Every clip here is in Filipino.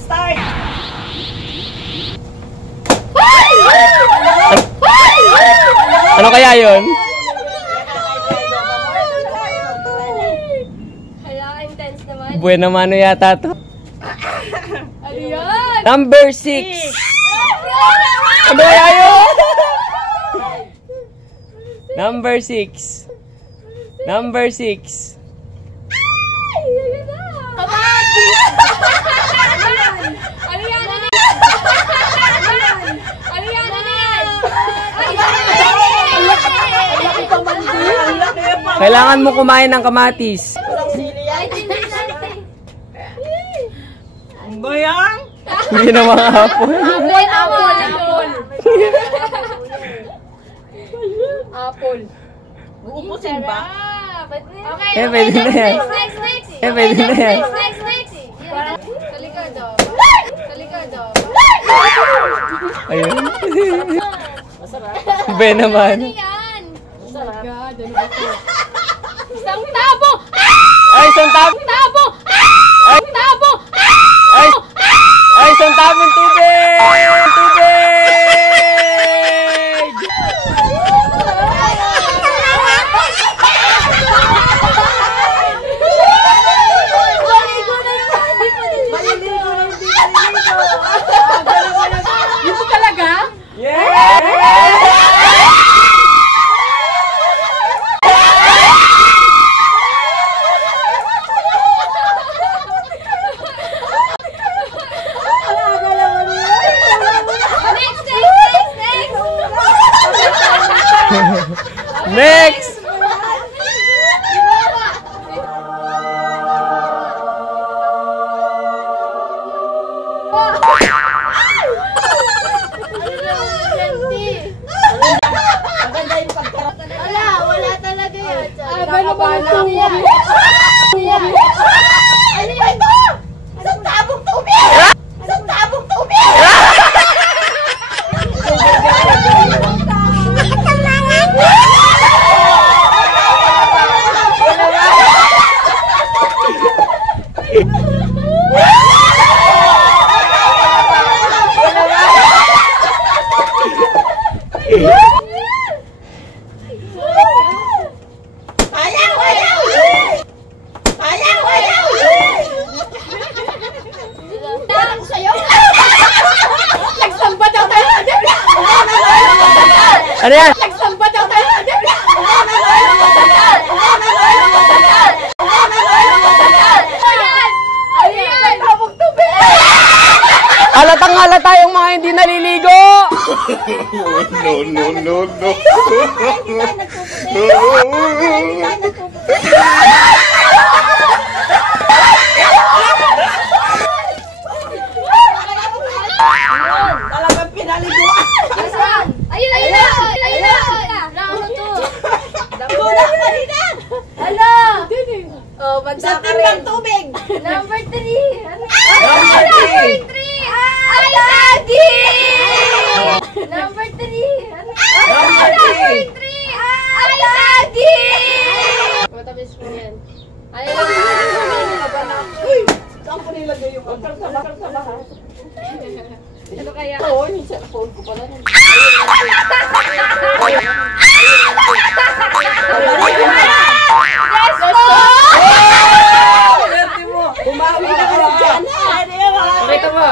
Start! Ano kaya yun? Hala, intense naman. Buena mano yata to. Ano yan? Number 6. Ano kaya yun? Number 6. Number 6. Ay! Ayun na! Kabati! Ano yan? Ano yan? Ano yan? Ano yan? Kailangan mo kumain ng kamatis. Ang bayang? Hindi na mga hapon. Apple. Uupusin ba? Okay, Eh, pwede na yan. Next. Eh, pwede na yan. Next. Sa likod, oh. Sa likod, oh. Ayun. Be naman. Ano yan? Oh my God, ano ba ito? Isang tabo! Ay, isang tabong. Tabo! Ay, Tabo! ay, isang tabong tubig! Tubig! Dito talaga? Next! Wala talaga yan. Ano ito? Isang tabong tubig! Isang tabong tubig! Tawag sa'yo? Nagsamba daw tayo! Ano yan? Nagsamba daw tayo! Halatang halata yung mga hindi naliligo! No. Talagang pinaliguan! Ayun na! Round 2. Kulang pa rin na! Hala! Oh, banda Isang ka timbang rin. tubig! Number 3. Number three. Ay, Daddy! Number 3. Number three. Ay, Daddy! Matamis mo yan. Ayun lang. Uy! Saan ko nilagay yung otro sa bahay? Ano kaya? Oo, yung cellphone ko pala. Bumawi na kasi dyan. Pakita mo.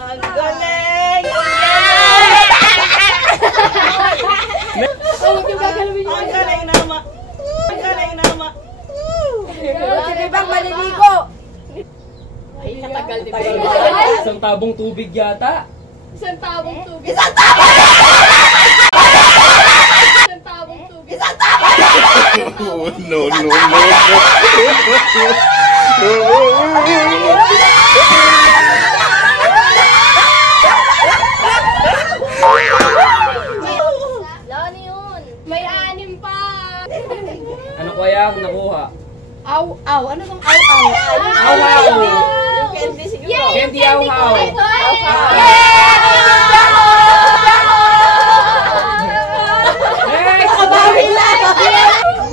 Ang galing! Ang galing naman! Ang galing naman! Sino bang maliligo? Ay, katagal di ba? Isang tabong tubig yata. Isang tabong tubig. Isang tama! Isang tabong tubig. Isang tama! No. Lani yun. May 6 pa. Ano kaya ang nakuha? Aw! Ano bang aw? Aw. Yung candy siguro. Candy aw-aw. Kabawi lang!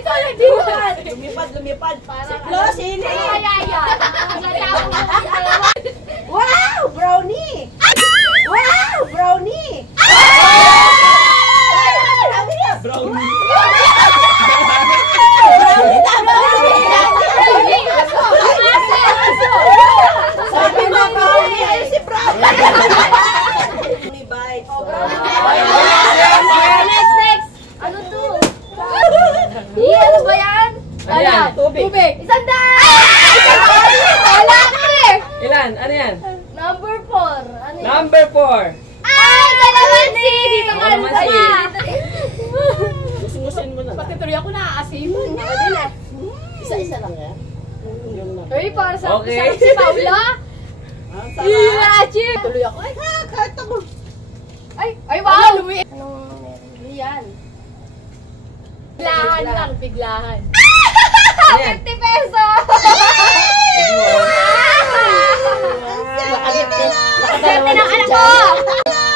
Ito, nagdiwan. Lumipad. Parang Siklo, sili. kaya yan. Wow! Brownie! Wow! Brownie! Brownie! Sabi mo, brownie! Ay, si brownie! Brownie bites. Next. Ano to? Ano ba yan? Wala. Tubig. Isang daan! Wala ka eh! Ilan? Ano yan? Number 4. Ano yan? Number 4. Ay! Kalamansi! Dito ka Kalamansi. Musmusin mo na. Pati tuloy ako nakakasiman. Ako din eh. Isa-isa lang yan. Uy, para sa Okay. si Paula. Ang Yeah, cheer! Tuloy ako. Ay, kahit ako. ay, wow! Lumi. Ano yan? Biglahan lang, biglahan. Ano yan? 50 pesos! Swerte ng anak ko!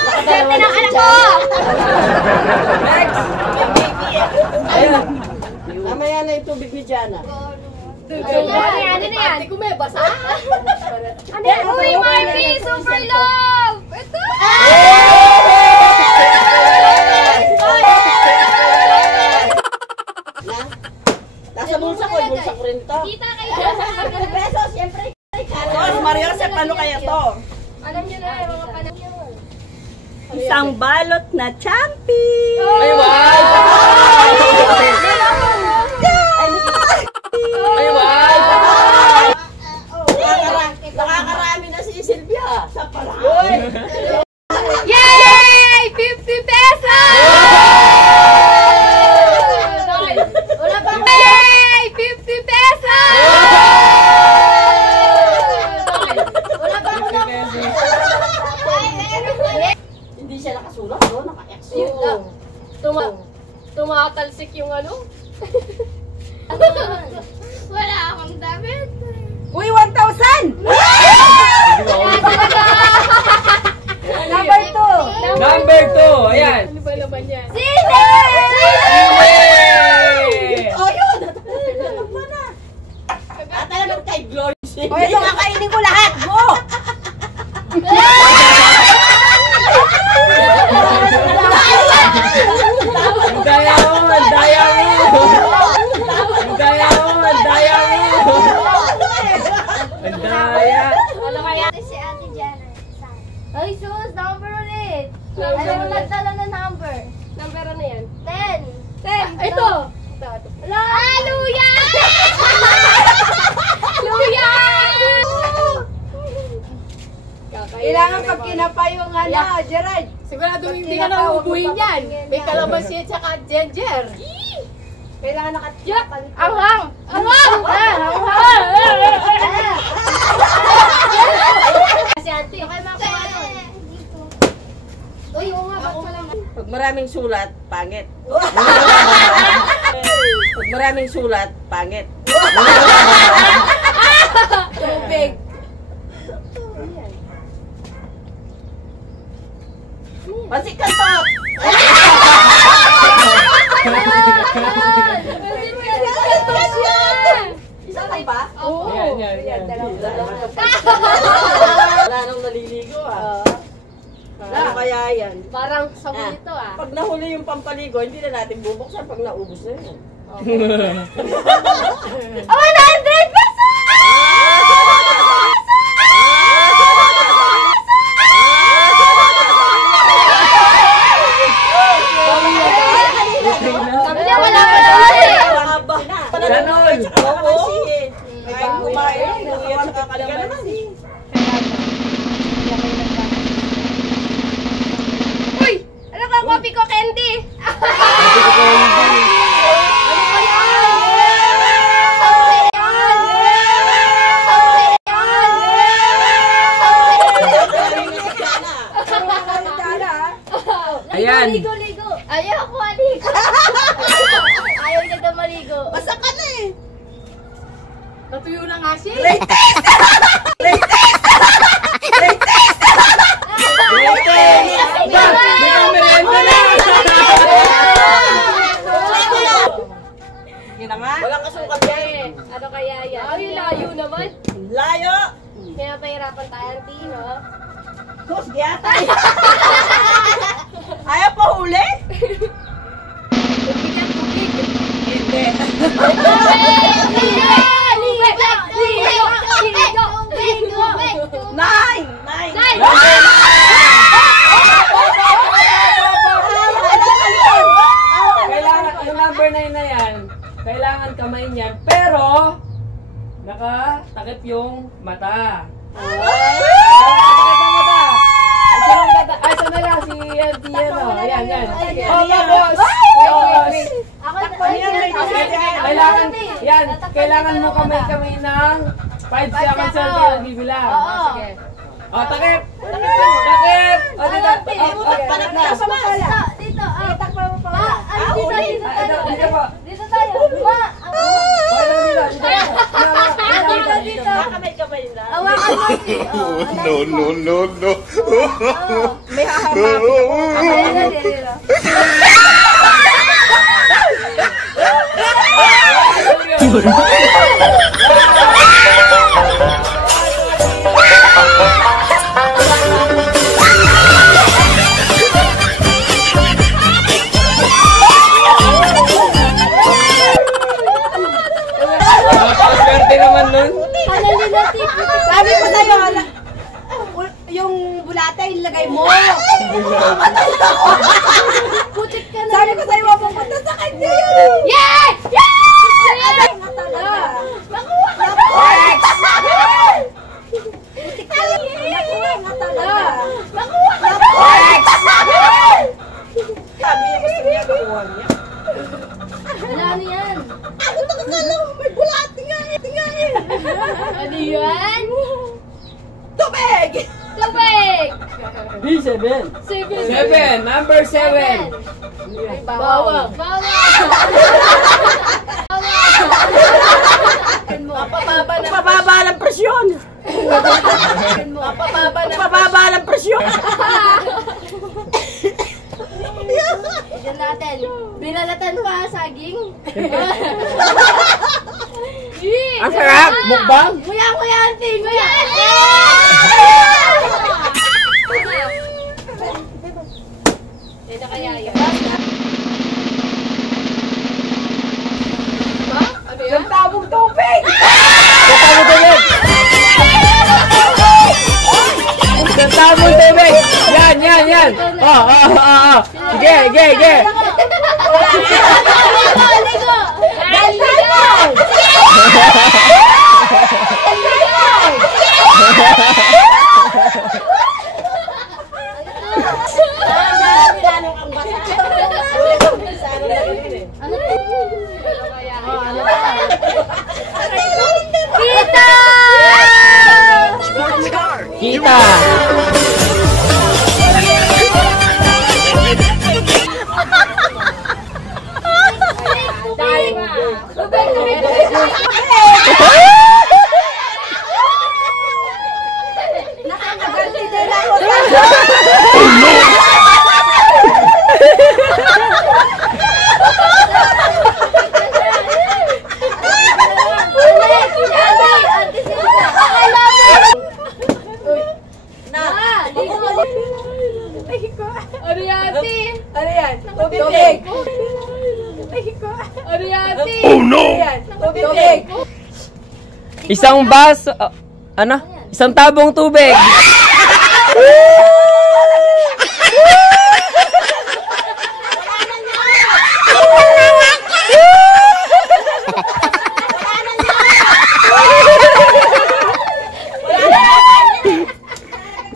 Swerte ng anak ko! Next! Ayan. Mamaya na yung tubig ni Jana. Ano yan? Ate ko may basa. Ano yan? Uy, Marvin! Super love! Ito! Nasa bulsa ko, yung bulsa ko rin to. Kita kayo! 100 pesos, siyempre. Boss, Mario Josep, ano kaya to? Alam nyo na, mga panahon yun. Isang balot na champi! Ay, wow! Ay, wow! Nakakarami na si Silvia. Sa parang. Yay! 50 pesos! Wala pa ako. Yay! 50 pesos! Wala pa ako na. Hindi siya nakasulat, no? Naka-X. Tumatalsik yung ano? Wala akong damit. Uy, 1,000! Number 2. Number 2. Ayan. Ano ba naman yan? Sili! Yay! Oh, yun! Alam mo na. At alam kay Glory. O, ito kakainin ko lahat. Go! Ang daya mo! Ang daya mo! Ang daya mo! Ang daya mo! Ang daya! Ano kaya? Si Ate Jana. Ay, sus! Number ulit! Alam mo nagdala na number. Number ano yan? 10. 10. Ito! Ah, Luya! Luya! Kailangan pag kinapa yung ano, Gerard. Sigurado hindi ka na uubuhin yan. May kalamansi at saka ginger. Kailangan nakatiyap. Anghang! Anghang! Anghang! Kasi ate, okay makuha nun. Uy, oo nga, ba't wala man? Pag maraming sulat, pangit. Pag maraming sulat, pangit. Tubig. Pasikat to! Isa ka ba? Oo. Yan. Wala nang naliligo ah. Ano kaya yan? Parang sabon ito ah. Pag nahuli yung pampaligo, hindi na natin bubuksan pag naubos na yan. 100 pesos! Sabi niya wala pa daw eh. Ganon! Oo! Kahit kumain, luya at kalamansi. Uy! Ano ka, kopi ko candy? Ayan. Ligo. Ayaw ko maligo. Ayaw niya daw maligo. Basta ka na eh! Natuyo na nga siya. Yun na nga. Walang kasukal yan. Ano kaya yan? Ay, layo naman. Layo. Kaya pahirapan tayo, Auntie, no? Sus, giyata. Ayaw pa huli? Hindi. Nine! Kailangan, yung number 9 na yan, kailangan kamay niyan, pero nakatakip yung mata. Ay, ito na lang, si Auntie yan, o. Ayan, yan. Boss! Kailangan, yan, kailangan mo kamay-kamay ng 5 seconds ang bibilang. Sige. O, takip! Takip! O, dito. Panak na sa makala. Dito, takpan mo pa. Dito po. Dito tayo. Dito. Kamay-kamay na. Awakan mo. No. May hahamapin Swerte naman nun. Sabi ko sa'yo, yung bulate, ilagay mo. Putik ka na. Sabi ko sa'yo, mapupunta sa kanya yun. Yes! Yes! Nakuha ka na! Putik ka na. Nakuha ka na! Sabi niya, gusto niya, nakuha niya. Wala na yan. Ano nakakala mo? May bulate nga eh. Ano yan? Tubig! Tubig! B7. 7. Number 7. Bawang. Mapababa ng presyon. Mapababa ng presyon. Diyan natin. Binalatan pa saging. Ang sarap! Mukbang? Nguya, Auntie! Nguya! Yan na kaya yun. Ano yan? Tabong tubig! Tabong tubig! Yan! Oh. Sige! Ligo! Kita! Nakakaganti din ako. Ano yan, Ate? Ano yan? Tubig. Ano yan, Ate? Oh no! Tubig. Isang baso, Isang tabong tubig.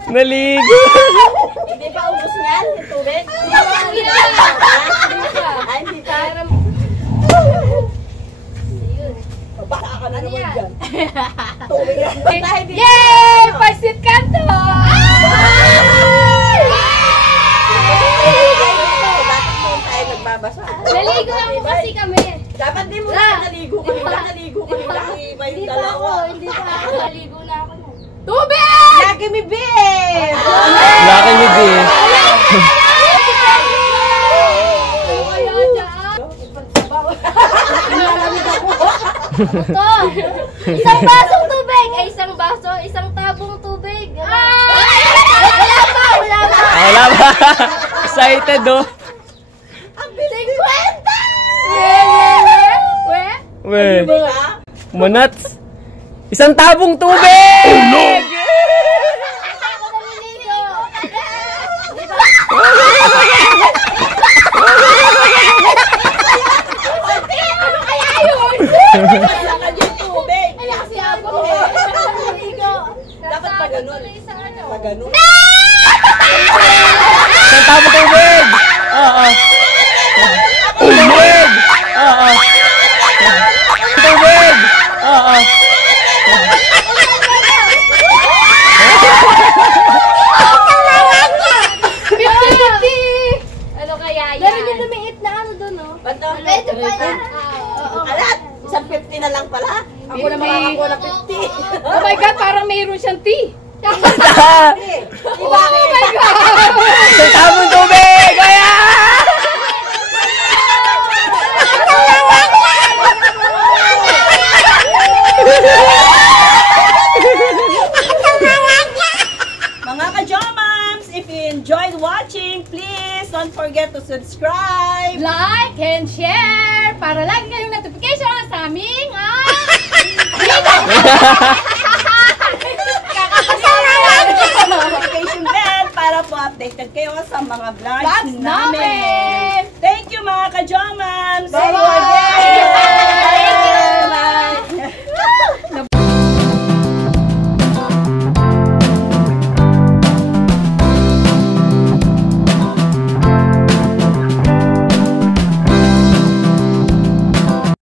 Naligo. Hindi pa ubos yan, yung tubig. Ay, hindi pa. Baka ka na naman dyan. Tubig yan. Yay! Pansit Canto! Dapat doon tayo nagbabasa. Naligo lang po kasi kami. Dapat di mo na naligo kanila. Naligo kanila. Iba yung Hindi pa dalawa. ako. Hindi pa ako. Naligo na ako. Tubig! Lagi mi beer! Laki ni B. Kaya dyan. Ito. Isang basong tubig. Ay, isang baso, isang tabong tubig. Wala pa. Wala ba? Excited, oh. 50! We. Manats. Isang tabong tubig! Oh, no! Ako naliligo. Ano kaya yun? Kailangan yung tubig. Ay, kasi ako. Naliligo. Dapat pa ganun. Pa ganun. Isang tabong tubig! Oo. Tubig! Oo. Tubig! Oo. Ano kaya yan? Meron yung lumiit na ano doon, no? Bato? Medyo pa yan. Alat! Isang 50 na lang pala. Ako na makakakuha ng 50. Oh my God, parang mayroon siyang tea. Diba? Isang tabong tubig! Kaya! Mga ka-Jomams, if you enjoyed watching, please don't forget to subscribe. Like and share para lagi kayong notification sa aming Notification bell para po updated kayo sa mga vlogs namin. namin. Thank you mga ka-Jomams. Bye-bye.